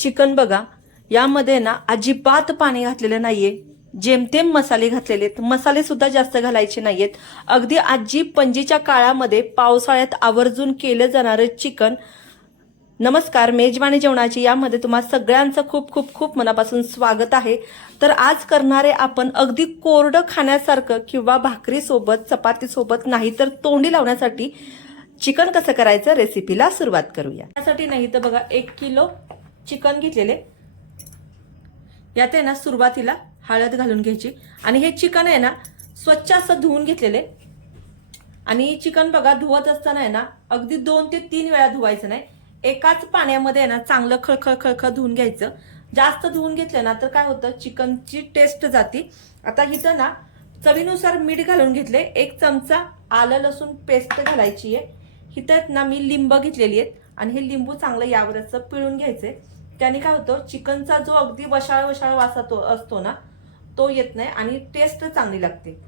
Chicken बघा. यामध्ये ना अजिबात पाणी घातलेलं नाहीये. जेमतेम मसाले घातलेले आहेत मसाले सुद्धा जास्त घालायचे नाहीयेत. अगदी आजी पणजीच्या काळामध्ये पावसाळ्यात आवर्जून केलं जाणारं चिकन. नमस्कार मेजवानी जेवणाची. यामध्ये तुम्हा सगळ्यांचं खूप खूप खूप मनापासून स्वागत आहे. तर आज करणारे आपण अगदी कोरडं खाण्यासारखं किंवा भाकरीसोबत चपातीसोबत नाही तर तोंडी लावण्यासाठी चिकन कसं करायचं रेसिपीला सुरुवात करूया. त्यासाठी नाही तर बघा एक किलो चिकन घेतलेले. यात आहे ना सुरुवातीला हळद घालून घ्यायची. आणि हे चिकन आहे ना स्वच्छ असं धुवून घेतलेले. आणि चिकन बघा धुवत असताना आहे ना अगदी दोन ते तीन वेळा धुवायचं नाही. एकाच पाण्यामध्ये आहे ना चांगलं खळखळ खळखळ धुवून घ्यायचं. जास्त धुवून घेतलं ना तर काय होतं चिकनची टेस्ट जाती. आता इथं ना चवीनुसार मीठ घालून घेतले. एक चमचा आलं लसूण पेस्ट घालायची आहे. इथं आहेत ना मी लिंब घेतलेली आहेत. आणि हे लिंबू चांगलं यावरच पिळून घ्यायचे. त्याने काय होतं चिकनचा जो अगदी वशाळ वशाळ वास तो असतो ना तो येत नाही आणि टेस्ट चांगली लागते.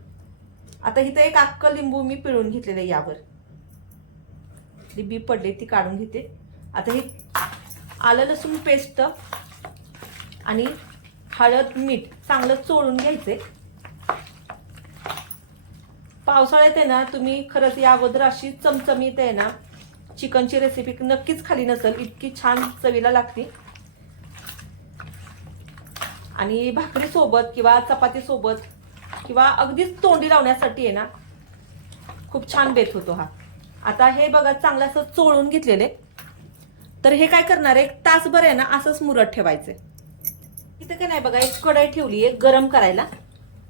आता इथं एक अक्क लिंबू मी पिळून घेतलेलं आहे यावर. जी बी पडली ती काढून घेते. आता ही आलं लसूण पेस्ट आणि हळद मीठ चांगलं चोळून घ्यायचे. पावसाळ्यात आहे ना तुम्ही खरंच या अगोदर अशी चमचमीत आहे ना चिकनची रेसिपी नक्कीच खाली नसेल. इतकी छान चवीला लागते. आणि भाकरीसोबत किंवा चपातीसोबत किंवा अगदीच तोंडी लावण्यासाठी आहे ना खूप छान बेत होतो हा. आता हे बघा चांगलं असं चोळून घेतलेले तर हे काय करणार आहे? एक तासभर आहे ना असंच मुरत ठेवायचे इथे काय नाही बघा एक कढई ठेवली आहे गरम करायला.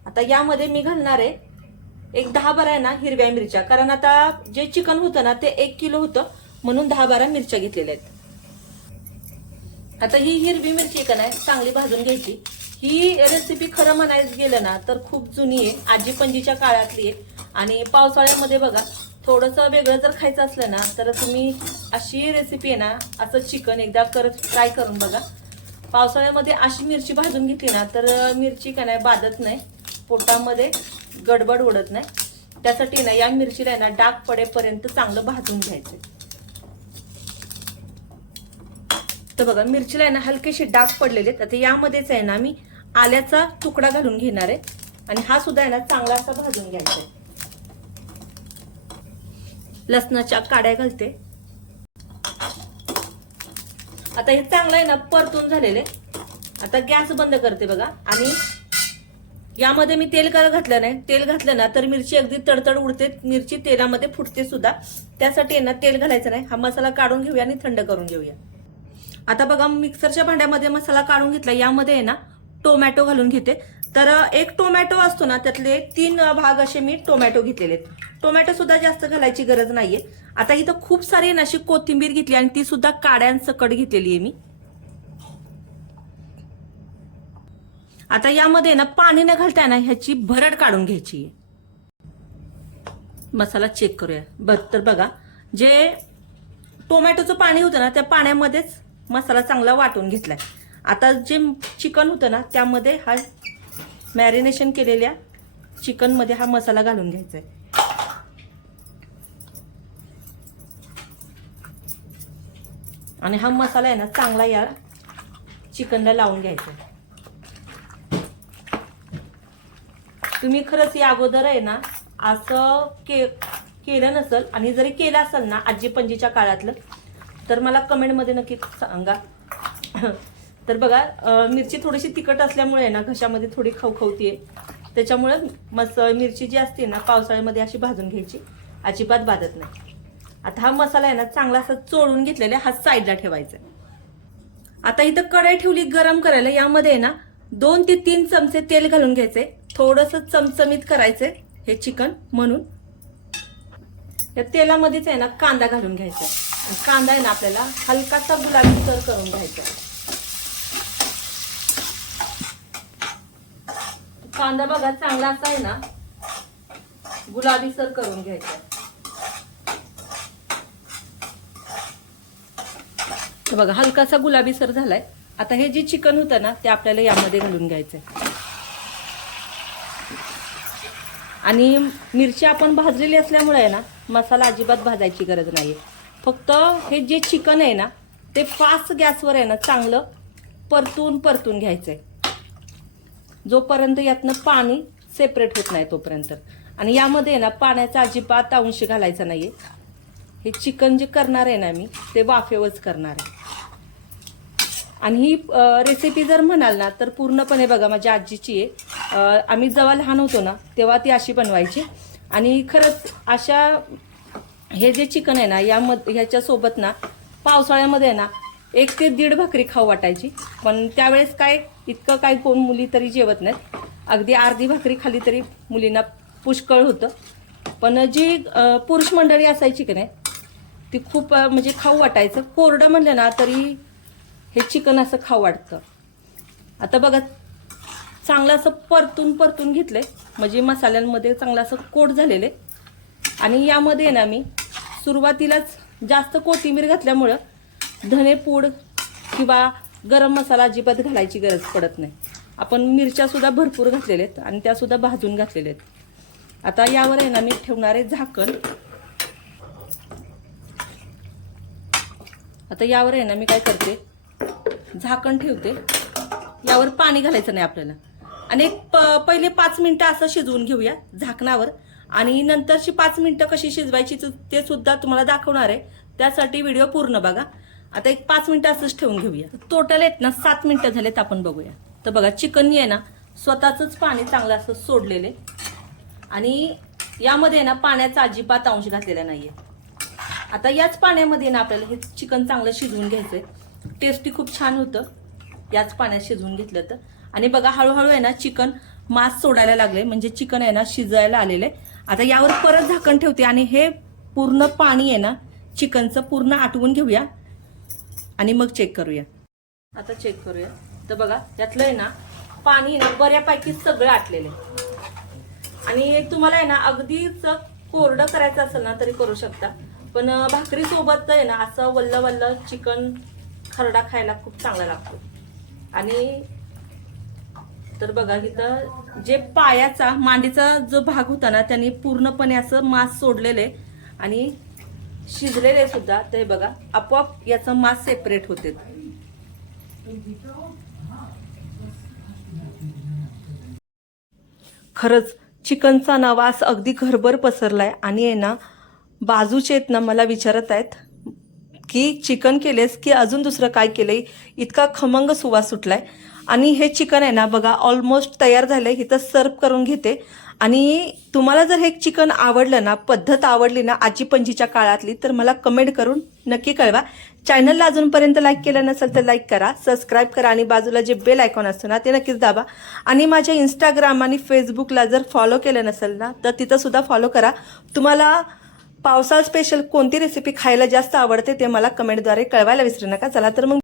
आता यामध्ये मी घालणार आहे एक दहा बारा आहे ना हिरव्या मिरच्या. कारण आता जे चिकन होतं ना ते एक किलो होतं. म्हणून दहा बारा मिरच्या घेतलेल्या आहेत. आता ही हिरवी मिरची का नाही चांगली भाजून घ्यायची. ही रेसिपी खरं म्हणायचं गेलं ना तर खूप जुनी आहे. आजी पणजीच्या काळातली आहे. आणि पावसाळ्यामध्ये बघा थोडंसं वेगळं जर खायचं असलं ना तर तुम्ही अशी रेसिपी आहे ना असं चिकन एकदा करत ट्राय करून बघा. पावसाळ्यामध्ये अशी मिरची भाजून घेतली ना तर मिरची का नाही बाधत नाही. पोटामध्ये गडबड उडत नाही. त्यासाठी ना या मिरचीला ना डाग पडेपर्यंत चांगलं भाजून घ्यायचं. तर बघा मिरचीला ना हलकेशी डाग पडलेले आहेत. आता यामध्येच आहे ना मी आल्याचा तुकडा घालून घेणार आहे. आणि हा सुद्धा आहे ना चांगला असा भाजून घ्यायचा आहे. लसणाच्या काड्या घालते. आता हे चांगलं आहे ना परतून झालेले. आता गॅस बंद करते बघा. आणि यामध्ये मी तेल का घातलं नाही. तेल घातलं ना तर मिरची अगदी तडतड उडते. मिरची तेलामध्ये फुटते सुद्धा. त्यासाठी आहे ना तेल घालायचं नाही. हा मसाला काढून घेऊया आणि थंड करून घेऊया. आता बघा मिक्सरच्या भांड्यामध्ये मसाला काढून घेतला. यामध्ये आहे ना टोमॅटो घालून घेते. तर एक टोमॅटो असतो ना त्यातले तीन भाग असे मी टोमॅटो घेतलेले आहेत. टोमॅटो सुद्धा जास्त घालायची गरज नाहीये. आता इथं खूप सारी ना अशी कोथिंबीर घेतली आणि ती सुद्धा काड्यांसकट घेतलेली आहे मी. आता यामध्ये ना पाणी न घालता ना ह्याची भरड काढून घ्यायची. आहे मसाला चेक करूया. बर तर बघा जे टोमॅटोचं पाणी होतं ना त्या पाण्यामध्येच मसाला चांगला वाटून घेतलाय. आता जे चिकन होतं ना त्यामध्ये हा मॅरिनेशन केलेल्या चिकनमध्ये हा मसाला घालून घ्यायचा आहे आणि हा मसाला आहे ना चांगला या चिकनला लावून घ्यायचा आहे तुम्ही खरंच या अगोदर आहे ना असं के केलं नसल आणि जरी केलं असेल ना आजी पणजीच्या काळातलं तर मला कमेंटमध्ये नक्की सांगा. तर बघा मिरची थोडीशी तिखट असल्यामुळे ना घशामध्ये थोडी खवखवतीये. त्याच्यामुळे मस मिरची जी असते ना पावसाळ्यामध्ये अशी भाजून घ्यायची. अजिबात बाधत नाही. आता हा मसाला आहे ना चांगला असा चोळून घेतलेला आहे, हा साईडला ठेवायचा आहे. आता इथं कढाई ठेवली गरम करायला यामध्ये आहे ना दोन ते तीन चमचे तेल घालून घ्यायचे थोडस चमचमीत करायचंय हे चिकन म्हणून. या तेलामध्येच आहे ना कांदा घालून घ्यायचा. आणि कांदा आहे ना आपल्याला हलकासा गुलाबी सर करून घ्यायचा. कांदा बघा चांगला असा आहे ना गुलाबी सर करून घ्यायचा. बघा हलकासा गुलाबी सर झालाय. आता हे जे चिकन होतं ना ते आपल्याला यामध्ये घालून घ्यायचंय. आणि मिरची आपण भाजलेली असल्यामुळे आहे ना मसाला अजिबात भाजायची गरज नाहीये. फक्त हे जे चिकन आहे ना ते फास्ट गॅसवर आहे ना चांगलं परतून परतून घ्यायचं आहे जोपर्यंत यातनं पाणी सेपरेट होत नाही तोपर्यंत. आणि यामध्ये ना पाण्याचा अजिबात अंश घालायचा नाही आहे हे चिकन जे करणार आहे ना मी ते वाफेवरच करणार आहे. आणि ही रेसिपी जर म्हणाल ना तर पूर्णपणे बघा माझ्या आजीची आहे. आम्ही जेव्हा लहान होतो ना तेव्हा ती अशी बनवायची. आणि खरंच अशा हे जे चिकन आहे ना यामध्ये ह्याच्यासोबत ना पावसाळ्यामध्ये आहे ना एक ते दीड भाकरी खाऊ वाटायची. पण त्यावेळेस काय इतकं काय कोण मुली तरी जेवत नाहीत. अगदी अर्धी भाकरी खाली तरी मुलींना पुष्कळ होतं. पण जी पुरुष मंडळी असायची की नाही ती खूप म्हणजे खाऊ वाटायचं. कोरडं म्हणलं ना तरी हे चिकन असं खाऊ वाटतं. आता बघा चांगलं असं परतून परतून घेतलंय. म्हणजे मसाल्यांमध्ये चांगलं असं कोट आहे. आणि यामध्ये ना मी सुरुवातीलाच जास्त कोथिंबीर घातल्यामुळं धनेपूड किंवा गरम मसाला अजिबात घालायची गरज पडत नाही. आपण मिरच्यासुद्धा भरपूर घातलेल्या आहेत आणि त्यासुद्धा भाजून घातलेल्या आहेत. आता यावर आहे ना मी ठेवणार आहे झाकण. आता यावर आहे ना मी काय करते? झाकण ठेवते. यावर पाणी घालायचं नाही आपल्याला. आणि एक प- पहिले पाच मिनिटं असं शिजवून घेऊया झाकणावर. आणि नंतरची पाच मिनिटं कशी शिजवायची ते- ते सुद्धा तुम्हाला दाखवणार आहे. त्यासाठी व्हिडिओ पूर्ण बघा. आता एक पाच मिनिटं असंच ठेवून घेऊया. टोटल आहेत ना सात मिनिटं झालेत आपण बघूया. तर बघा चिकन आहे ना स्वतःच पाणी चांगलं असं सोडलेले आणि यामध्ये ना पाण्याचा अजिबात अंश घातलेला नाहीये. आता याच पाण्यामध्ये ना आपल्याला हे चिकन चांगलं शिजवून घ्यायचंय. टेस्टी खूप छान होतं. याच पाण्यात शिजवून घेतलं तर. आणि बघा हळूहळू आहे ना चिकन मास सोडायला लागले. म्हणजे चिकन आहे ना शिजायला आलेलं. आहे आता यावर परत झाकण ठेवते आणि हे पूर्ण पाणी आहे ना चिकनचं पूर्ण आटवून घेऊया. आणि मग चेक करूया. आता चेक करूया. तर बघा त्यातलं आहे ना पाणी ना बऱ्यापैकी सगळं आटलेलं आहे. आणि तुम्हाला आहे ना अगदीच कोरडं करायचं असेल ना तरी करू शकता. पण भाकरीसोबत आहे ना असं वल्ल वल्ल चिकन खरडा खायला खूप चांगला लागतो. आणि तर बघा इथं जे पायाचा मांडीचा जो भाग होता ना त्यांनी पूर्णपणे असं मांस सोडलेले आणि शिजलेले सुद्धा. ते बघा आपोआप याचं मांस सेपरेट होते. खरंच चिकनचा ना वास अगदी घरभर पसरलाय. आणि आहे ना बाजूचे आहेत ना मला विचारत आहेत की चिकन केलेस की अजून दुसरं काय केलंय? इतका खमंग सुवास सुटलाय. आणि हे चिकन आहे ना बघा ऑलमोस्ट तयार झालं आहे इथं सर्व करून घेते. आणि तुम्हाला जर हे चिकन आवडलं ना पद्धत आवडली ना आजी पंजीच्या काळातली तर मला कमेंट करून नक्की कळवा. चॅनलला अजूनपर्यंत लाईक केलं नसेल तर लाईक करा सबस्क्राईब करा आणि बाजूला जे बेल आयकॉन असतो ना ते नक्कीच दाबा. आणि माझ्या इंस्टाग्राम आणि फेसबुकला जर फॉलो केलं नसेल ना तर तिथंसुद्धा फॉलो करा. तुम्हाला पावसाळ स्पेशल कोणती रेसिपी खायला जास्त आवडते ते मला कमेंटद्वारे कळवायला विसरू नका. चला तर मग